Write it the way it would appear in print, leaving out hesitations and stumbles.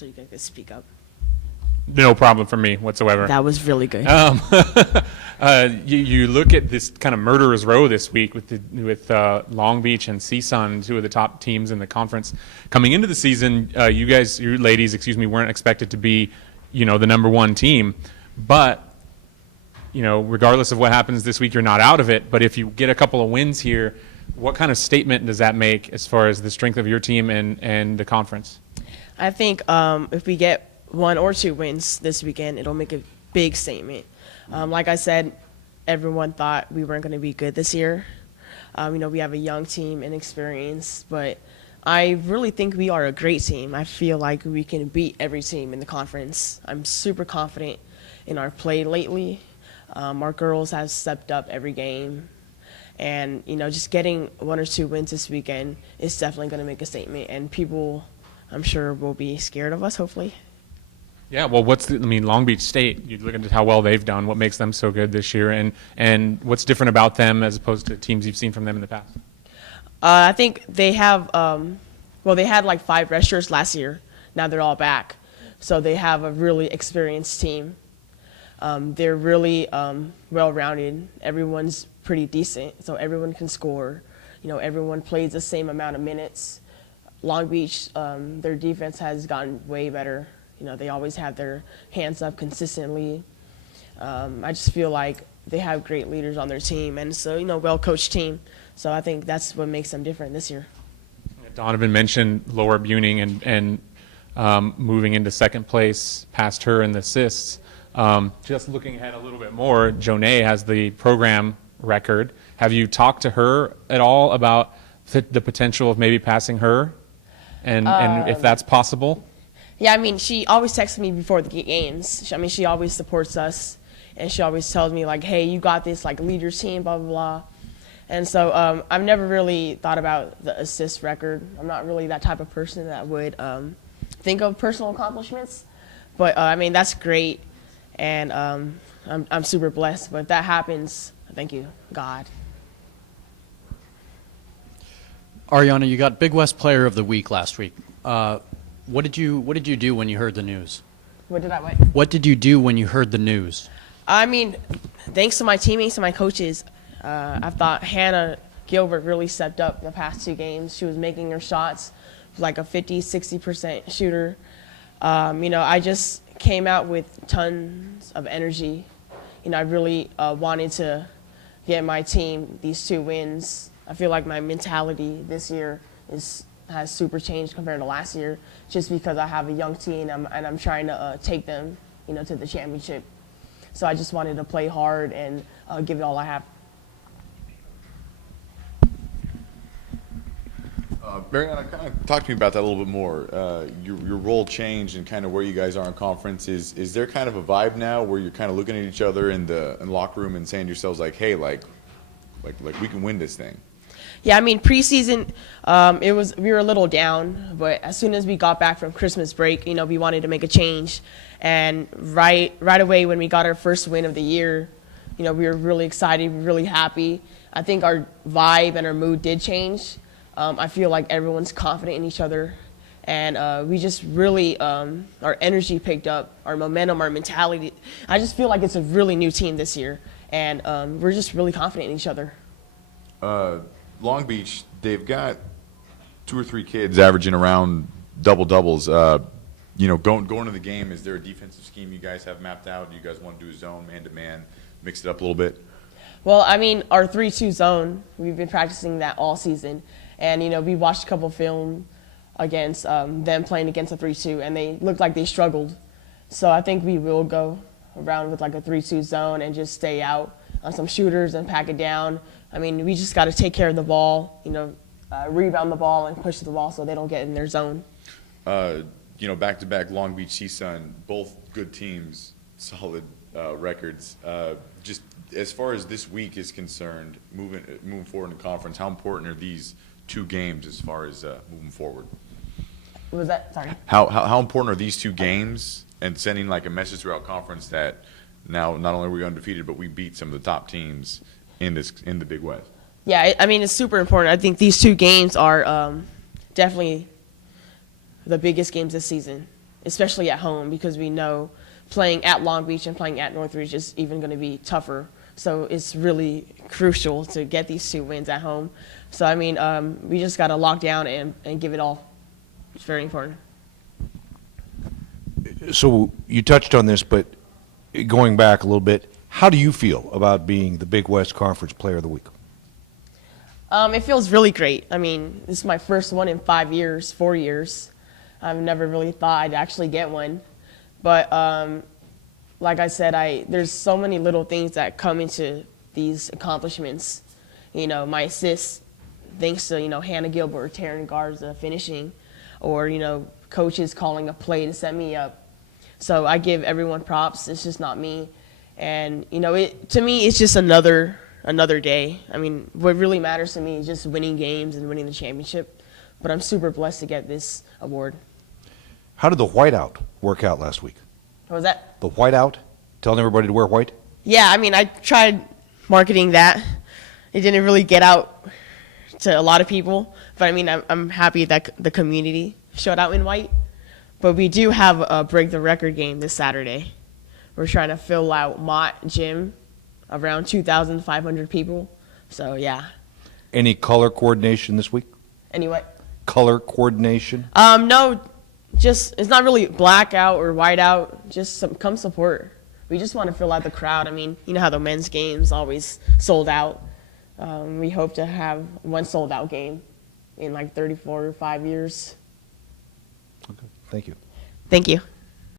so you can speak up. No problem for me whatsoever. That was really good. You look at this kind of murderer's row this week with Long Beach and CSUN, two of the top teams in the conference. Coming into the season, you ladies, weren't expected to be, the number one team. But, regardless of what happens this week, you're not out of it. But if you get a couple of wins here, what kind of statement does that make as far as the strength of your team and the conference? I think if we get 1 or 2 wins this weekend, it'll make a big statement. Like I said, everyone thought we weren't going to be good this year. We have a young team and experience, but I really think we are a great team. I feel like we can beat every team in the conference. I'm super confident in our play lately. Our girls have stepped up every game. And, just getting 1 or 2 wins this weekend is definitely going to make a statement. And people, I'm sure, will be scared of us, hopefully. Yeah, well, Long Beach State, you look at how well they've done, what makes them so good this year, and what's different about them as opposed to teams you've seen from them in the past? I think they have, they had like 5 redshirts last year. Now they're all back. So they have a really experienced team. They're really well-rounded. Everyone's pretty decent, so everyone can score. Everyone plays the same amount of minutes. Long Beach, their defense has gotten way better. They always have their hands up consistently. I just feel like they have great leaders on their team, and so, well-coached team. So I think that's what makes them different this year. Donovan mentioned Laura Buning and moving into second place past her in the assists. Just looking ahead a little bit more, Jonay has the program record. Have you talked to her at all about the potential of maybe passing her and if that's possible? Yeah, she always texts me before the games. She always supports us, and she always tells me, like, hey, you got this, like, lead your team, blah, blah, blah. And so I've never really thought about the assist record. I'm not really that type of person that would think of personal accomplishments. But, that's great, and I'm super blessed. But if that happens, thank you, God. Ariana, you got Big West Player of the Week last week. What did you do when you heard the news? What did I what? What did you do when you heard the news? Thanks to my teammates and my coaches, I thought Hannah Gilbert really stepped up the past 2 games. She was making her shots like a 50-60% shooter. I just came out with tons of energy. I really wanted to get my team these 2 wins. I feel like my mentality this year has super changed compared to last year, just because I have a young team and I'm trying to take them, to the championship. So I just wanted to play hard and give it all I have. Mariana, kind of talk to me about that a little bit more. Your role changed and kind of where you guys are in conference. Is there kind of a vibe now where you're kind of looking at each other in the locker room and saying to yourselves, like, hey, like we can win this thing? Yeah, preseason, we were a little down, but as soon as we got back from Christmas break, we wanted to make a change. And right away when we got our first win of the year, we were really excited, really happy. I think our vibe and our mood did change. I feel like everyone's confident in each other, and we just really, our energy picked up, our momentum, our mentality. I just feel like it's a really new team this year, and we're just really confident in each other. Long Beach, they've got 2 or 3 kids averaging around double-doubles. Going to the game, is there a defensive scheme you guys have mapped out? Do you guys want to do a zone, man-to-man, mix it up a little bit? Well, our 3-2 zone, we've been practicing that all season. And, we watched a couple film against them playing against a 3-2, and they looked like they struggled. So I think we will go around with like a 3-2 zone and just stay out on some shooters and pack it down. We just got to take care of the ball, rebound the ball and push the ball so they don't get in their zone. Back-to-back Long Beach CSUN, both good teams, solid records. Just as far as this week is concerned, moving forward in the conference, how important are these 2 games as far as moving forward? What was that? Sorry. How important are these 2 games and sending like a message throughout conference that now not only are we undefeated, but we beat some of the top teams in the Big West? Yeah, it's super important. I think these 2 games are definitely the biggest games this season. especially at home, because we know playing at Long Beach and playing at Northridge is even going to be tougher. So it's really crucial to get these 2 wins at home. So, I mean, we just got to lock down and give it all. It's very important. So you touched on this, but going back a little bit, how do you feel about being the Big West Conference Player of the Week? It feels really great. I mean, this is my first one in 4 years. I've never really thought I'd actually get one. But like I said, there's so many little things that come into these accomplishments. You know, my assists, thanks to, Hannah Gilbert, Taryn Garza finishing, or, coaches calling a play to set me up. So I give everyone props. It's just not me. And, to me, it's just another day. I mean, what really matters to me is just winning games and winning the championship. But I'm super blessed to get this award. How did the whiteout work out last week? What was that? The whiteout? Telling everybody to wear white? Yeah, I mean, I tried marketing that. It didn't really get out to a lot of people. But, I mean, I'm happy that the community showed out in white. But we do have a Break the Record game this Saturday. We're trying to fill out Mott Gym, around 2,500 people. So, yeah. Any color coordination this week? Anyway. Color coordination? No, just it's not really black out or white out. Just come support. We just want to fill out the crowd. I mean, you know how the men's games always sold out. We hope to have one sold out game in like 34 or 5 years. Okay, thank you. Thank you.